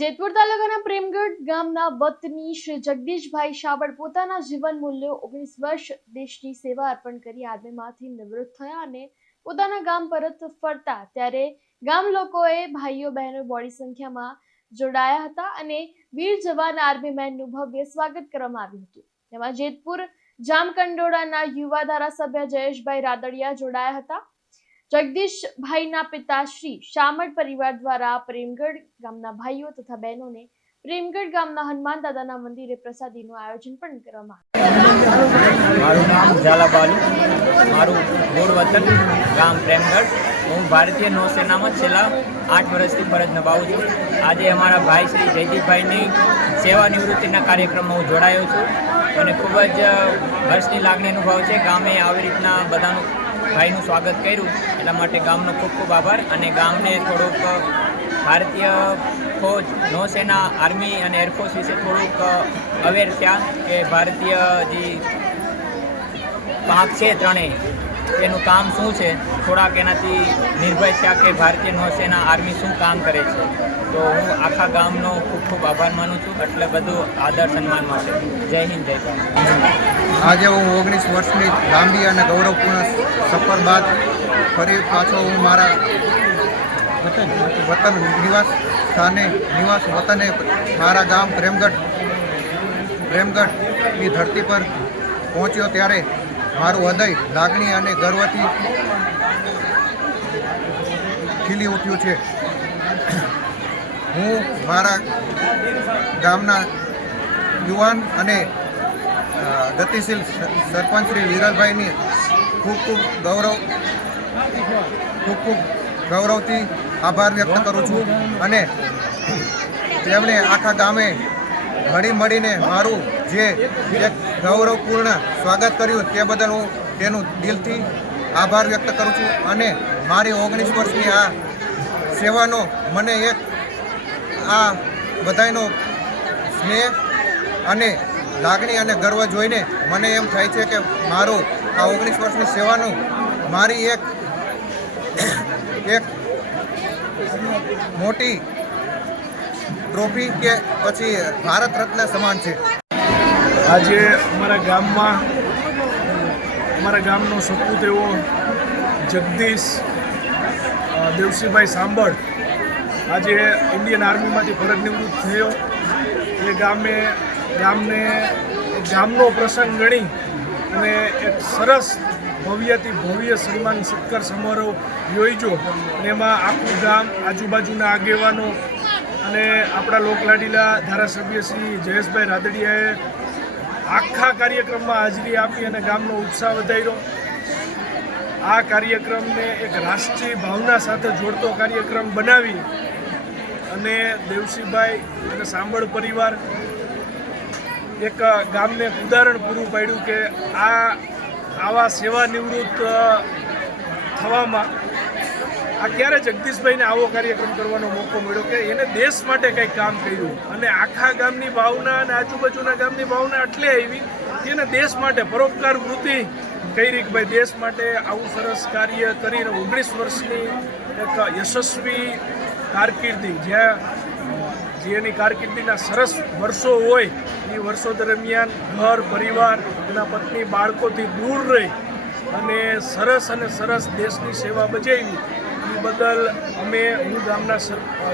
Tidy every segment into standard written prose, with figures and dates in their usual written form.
જેતપુર તાલુકાના પ્રેમગઢ ગામના વતની શ્રી જગદીશભાઈ શાબળ પોતાના જીવન મૂલ્યો 19 વર્ષ દેશની સેવા અર્પણ કરી આર્મીમાંથી નિવૃત્ત થયા અને પોતાના ગામ પરત ફરતા ત્યારે ગામ લોકોએ ભાઈઓ બહેનો બોડી સંખ્યામાં જોડાયા હતા અને વીર જવાન આર્મી મેનનું ભવ્ય સ્વાગત કરવામાં આવ્યું હતું। તેમાં જેતપુર જામકંડોળાના યુવા ધારાસભ્ય જયેશભાઈ રાદડિયા જોડાયા હતા। જગદીશભાઈના પિતા શ્રી શામળ પરિવાર દ્વારા પ્રેમગઢ ગામના ભાઈઓ તથા બહેનોને પ્રેમગઢ ગામના હનુમાન દાદાના મંદિરે પ્રસાદીનું આયોજન પણ કરવામાં આવ્યું। મારું નામ ઝાલાબાલુ, મારું મૂળ વતન ગામ પ્રેમગઢ। હું ભારતીય નૌસેનામાં છેલ્લા 8 વર્ષથી ફરજ નિભાવું છું। આજે અમારા ભાઈ શ્રી જયદીપભાઈની સેવા નિવૃત્તિના કાર્યક્રમમાં હું જોડાયો છું અને ખૂબ જ હર્ષની લાગણી અનુભવ છે। ગામે આવી રીતના બધાનું ભાઈનું સ્વાગત કર્યું એટલા માટે ગામનો ખૂબ ખૂબ આભાર। અને ગામને થોડુંક ભારતીય ફોજ, નૌસેના, આર્મી અને એરફોર્સ વિશે થોડુંક અવેર થયા કે ભારતીય જે પાક છે ત્રણેય તેનું કામ શું છે, થોડાક એનાથી નિર્ભય થયા કે ભારતીય નૌસેના, આર્મી શું કામ કરે છે। તો હું આખા ગામનો ખૂબ ખૂબ આભાર માનું છું। એટલે બધું આદર સન્માન માટે। જય હિન્દ, જય ભારત। આજે હું 19 વર્ષની લાંબી અને ગૌરવપૂર્ણ સફર બાદ ફરી પાછો હું મારા વતન નિવાસ વતને મારા ગામ પ્રેમગઢની ધરતી પર પહોંચ્યો ત્યારે મારું હૃદય લાગણી અને ગર્વથી ખીલી ઉઠ્યું છે। હું મારા ગામના યુવાન અને ગતિશીલ સરપંચ શ્રી વિરલભાઈની ખૂબ ગૌરવથી આભાર વ્યક્ત કરું છું અને તેમણે આખા ગામે હળી મળીને મારું જે એક ગૌરવપૂર્ણ સ્વાગત કર્યું તે બદલ હું તેનું દિલથી આભાર વ્યક્ત કરું છું। અને મારી 19 વર્ષની આ સેવાનો મને એક આ બધાયનો સ્નેહ અને લાગણી અને ગર્વ જોઈને મને એમ થાય છે કે મારું આ 19 વર્ષની સેવાનું મારી એક મોટી ટ્રોફી કે પછી ભારત રત્ન સમાન છે। આજે અમારા ગામનો સપૂત એવો જગદીશ દેવસીભાઈ સાંભળ આજે ઇન્ડિયન આર્મીમાંથી ફરજ નિવૃત્ત થયો। એ ગામનો પ્રસંગ ગણી અને એક સરસ ભવ્યથી ભવ્ય સન્માન સત્કાર સમારોહ યોજ્યો અને એમાં આખું ગામ, આજુબાજુના આગેવાનો અને આપણા લોકલાડીલા ધારાસભ્ય શ્રી જયેશભાઈ રાદડિયાએ આખા કાર્યક્રમમાં હાજરી આપી અને ગામનો ઉત્સાહ વધાર્યો। આ કાર્યક્રમને એક રાષ્ટ્રીય ભાવના સાથે જોડતો કાર્યક્રમ બનાવી અને દેવસીભાઈ અને સાંભળ પરિવાર એક ગામને ઉદાહરણ પૂરું પાડ્યું કે આવા સેવા નિવૃત્ત થવામાં ક્યારે જગદીશભાઈને આવો કાર્યક્રમ કરવાનો મોકો મળ્યો કે એને દેશ માટે કંઈક કામ કર્યું અને આખા ગામની ભાવના અને આજુબાજુના ગામની ભાવના એટલે આવી કે એને દેશ માટે પરોપકાર વૃત્તિ કરી કે ભાઈ દેશ માટે આવું સરસ કાર્ય કરીને 19 વર્ષની એક યશસ્વી કારકિર્દી જેની કારકિર્દીના સરસ વર્ષો હોય એ વર્ષો દરમિયાન ઘર પરિવાર, એના પત્ની, બાળકોથી દૂર રહી અને સરસ દેશની સેવા બજાવી એ બદલ હું ગામના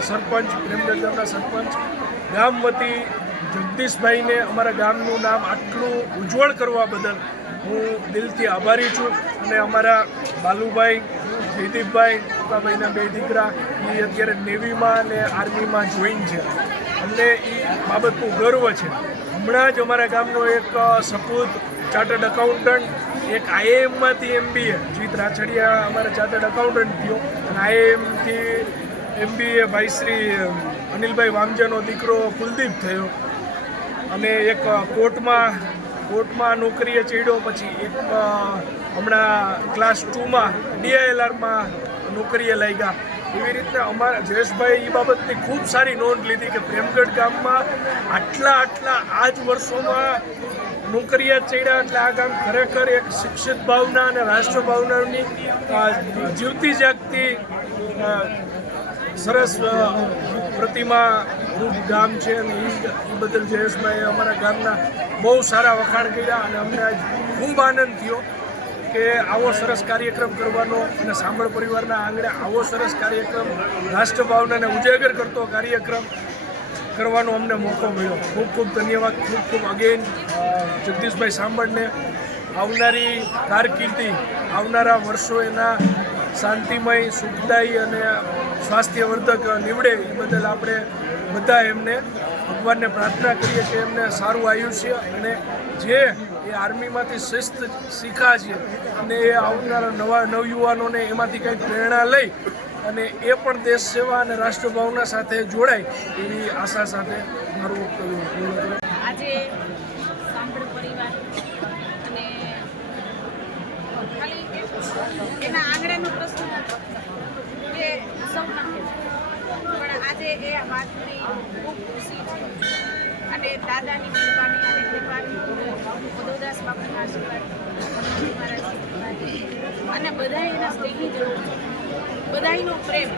સરપંચ, પ્રેમગઢ ગામના સરપંચ, ગામ વતી જગદીશભાઈને અમારા ગામનું નામ આટલું ઉજ્જવળ કરવા બદલ હું દિલથી આભારી છું। અને અમારા બાલુભાઈ, જયદીપભાઈ, ભાઈના 2 દીકરા એ અત્યારે નેવીમાં અને આર્મીમાં જોઈન છે। અમને એ બાબતનું ગર્વ છે। હમણાં જ અમારા ગામનો એક સપૂત ચાર્ટર્ડ એકાઉન્ટન્ટ, એક IIM-માંથી MBA, જીત રાછડિયા અમારા ચાર્ટર્ડ એકાઉન્ટન્ટ થયો અને IIM-થી MBA ભાઈ શ્રી અનિલભાઈ વામજાનો દીકરો કુલદીપ થયો અને એક કોર્ટમાં નોકરીએ ચડ્યો, પછી એક હમણાં ક્લાસ 2માં DILR-માં નોકરીએ લાગ્યા। એવી રીતે અમારા જયેશભાઈ એ બાબતની ખૂબ સારી નોંધ લીધી કે પ્રેમગઢ ગામમાં આટલા આ જ વર્ષોમાં નોકરિયાત ચડ્યા એટલે આ ગામ ખરેખર એક શિક્ષિત ભાવના અને રાષ્ટ્ર ભાવનાની જીવતી જાગતી સરસ પ્રતિમા ખૂબ ગામ છે અને એ બદલ જયેશભાઈએ અમારા ગામના બહુ સારા વખાણ કર્યા અને અમને આજ ખૂબ આનંદ થયો કે આવો સરસ કાર્યક્રમ કરવાનો અને સાંભળ પરિવારના આંગણે આવો સરસ કાર્યક્રમ રાષ્ટ્રભાવનાને ઉજાગર કરતો કાર્યક્રમ કરવાનો અમને મોકો મળ્યો. ખૂબ ખૂબ ધન્યવાદ. ખૂબ ખૂબ અગેન જગદીશભાઈ સાંભળને આવનારી કારકિર્દી, આવનારા વર્ષો એના શાંતિમય, સુખદાયી અને સ્વાસ્થ્યવર્ધક નીવડે એ બદલ આપણે બધા એમને ભગવાનને પ્રાર્થના કરીએ કે એમને સારું આયુષ્ય અને જે એ આર્મીમાંથી શિસ્ત શીખા છે અને એ આવનારા નવા નવયુવાનોને એમાંથી કંઈક પ્રેરણા લઈ અને એ પણ દેશ સેવા અને રાષ્ટ્રભાવના સાથે જોડાય એવી આશા સાથે મારું વક્તવ્ય પૂર્ણ કરું. આજે સાંભળ પરિવાર અને ખાલી એના આંગણેનો પ્રશ્ન કે સૌ નથી, પણ આજે એ વાતની ખૂબ ખુશી છે અને દાદાની મહેરબાની અને કૃપાની મધુદાસ બાપુના આશીર્વાદ, અને બધા એના સ્નેહી જનો, બધાનો પ્રેમ,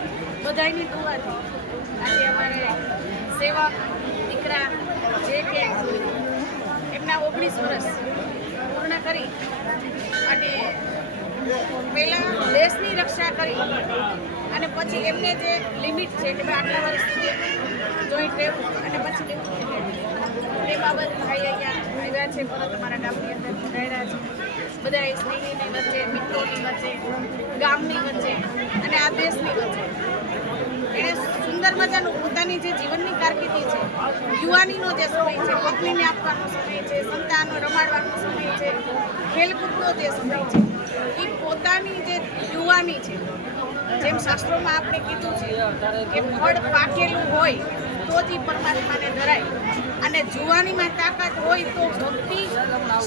બધાની દુઆથી આજે અમારે સેવા દીકરા જે કે એમના 19 વર્ષ પૂર્ણ કરી અને પહેલાં દેશની રક્ષા કરી અને પછી એમને જે લિમિટ છે કે ભાઈ આટલા વર્ષ સુધી જોઈન્ટ રહેવું અને પછી તે બાબત ભાઈ અહીંયા આવ્યા છે, પરત અમારા ગામની અંદર રહ્યા છે, બધા સ્નેહીની વચ્ચે, મિત્રોની વચ્ચે, ગામની વચ્ચે અને આ દેશની વચ્ચે એણે સુંદર મજાનું પોતાની જે જીવનની કારકિર્દી છે, યુવાનીનો જે સમય છે, પત્નીને આપવાનો સમય છે, સંતાનો રમાડવાનો સમય છે, ખેલકૂદનો જે સમય છે, એ પોતાની જે યુવાની છે, જેમ શાસ્ત્રોમાં આપણે કીધું છે કે ફળ પાકેલું હોય તો જ એ પરમાત્માને ધરાય અને જુવાનીમાં તાકાત હોય તો ભક્તિ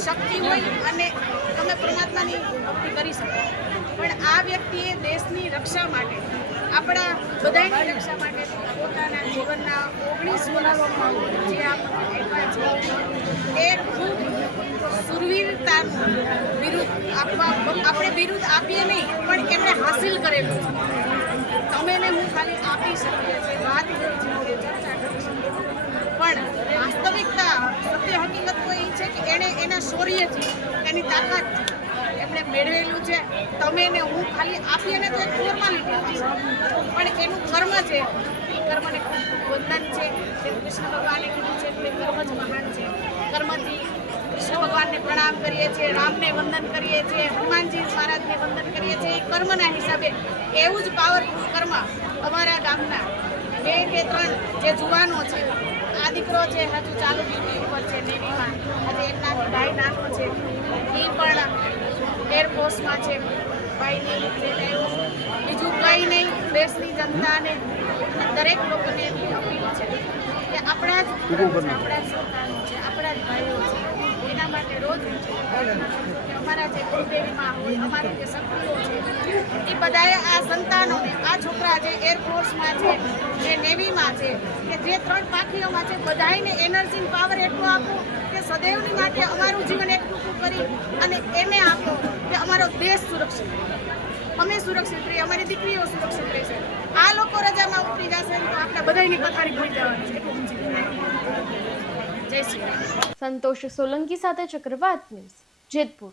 શક્તિ હોય અને તમે પરમાત્માની ભક્તિ કરી શકો. પણ આ વ્યક્તિએ દેશની રક્ષા માટે, આપણા બધાની રક્ષા માટે પોતાના જીવનના 19 વર્ષ જે આપ્યા છે એ ખૂબ સુરવીરતાનું બિરુદ આપવા, આપણે બિરુદ આપીએ નહીં પણ એમને હાસિલ કરેલું છે. તમે ને હું ખાલી આપી શકીએ છીએ, વાત કરી શકીએ, ચર્ચા કરી શકીએ, પણ વાસ્તવિકતા સત્ય હકીકત તો એ છે કે એણે એના શૌર્યથી, એની તાકાતથી એમણે મેળવેલું છે. તમે ને હું ખાલી આપીએ ને તો એક ફોર્માલિટી છે, પણ એનું કર્મ છે, એ કર્મને ખૂબ વંદન છે. જેમ કૃષ્ણ ભગવાને કીધું છે કે કર્મ જ મહાન છે. કર્મથી કૃષ્ણ ભગવાનને પ્રણામ કરીએ છીએ, રામને વંદન કરીએ છીએ, હનુમાનજી મહારાજને વંદન કરીએ છીએ. એ કર્મના હિસાબે એવું જ પાવરફુલ કર્મ અમારા ગામના 2 કે 3 જે જુવાનો છે, આ દીકરો છે હજુ ચાલુ ડ્યુટી ઉપર છે નેવીમાં, હજુ એમનાથી ભાઈ નાનો છે, એ પણ એરફોર્સમાં છે. ભાઈની બીજું કંઈ નહીં, દેશની જનતાને દરેક લોકોને એમની અપીલ છે કે આપણા જ સંતાનો છે, આપણા જ ભાઈઓ છે, એના માટે રોજ અમારા જે કુલદેવીમાં હોય, અમારી જે શક્તિઓ છે, એ બધાએ આ સંતાનોને, આ છોકરા જે એરફોર્સમાં છે, જે નેવીમાં છે, કે જે 3 પાખીઓમાં છે, બધાને એનર્જી પાવર એટલો આપો કે સદૈવની માટે અમારું જીવન એક ટૂંકું કરી અને એને આપો કે અમારો દેશ સુરક્ષિત રહે, અમે સુરક્ષિત રહીએ, અમારી દીકરીઓ સુરક્ષિત રહેશે. આ લોકો રજામાં ઉતરી જશે તો આપણે બધાની પથારી ખોઈ જવાની છે. એટલું સમજી લેવાનું. જય શ્રી રામ. સંતોષ સોલંકી સાથે ચક્રવાત ન્યૂઝ, જેતપુર.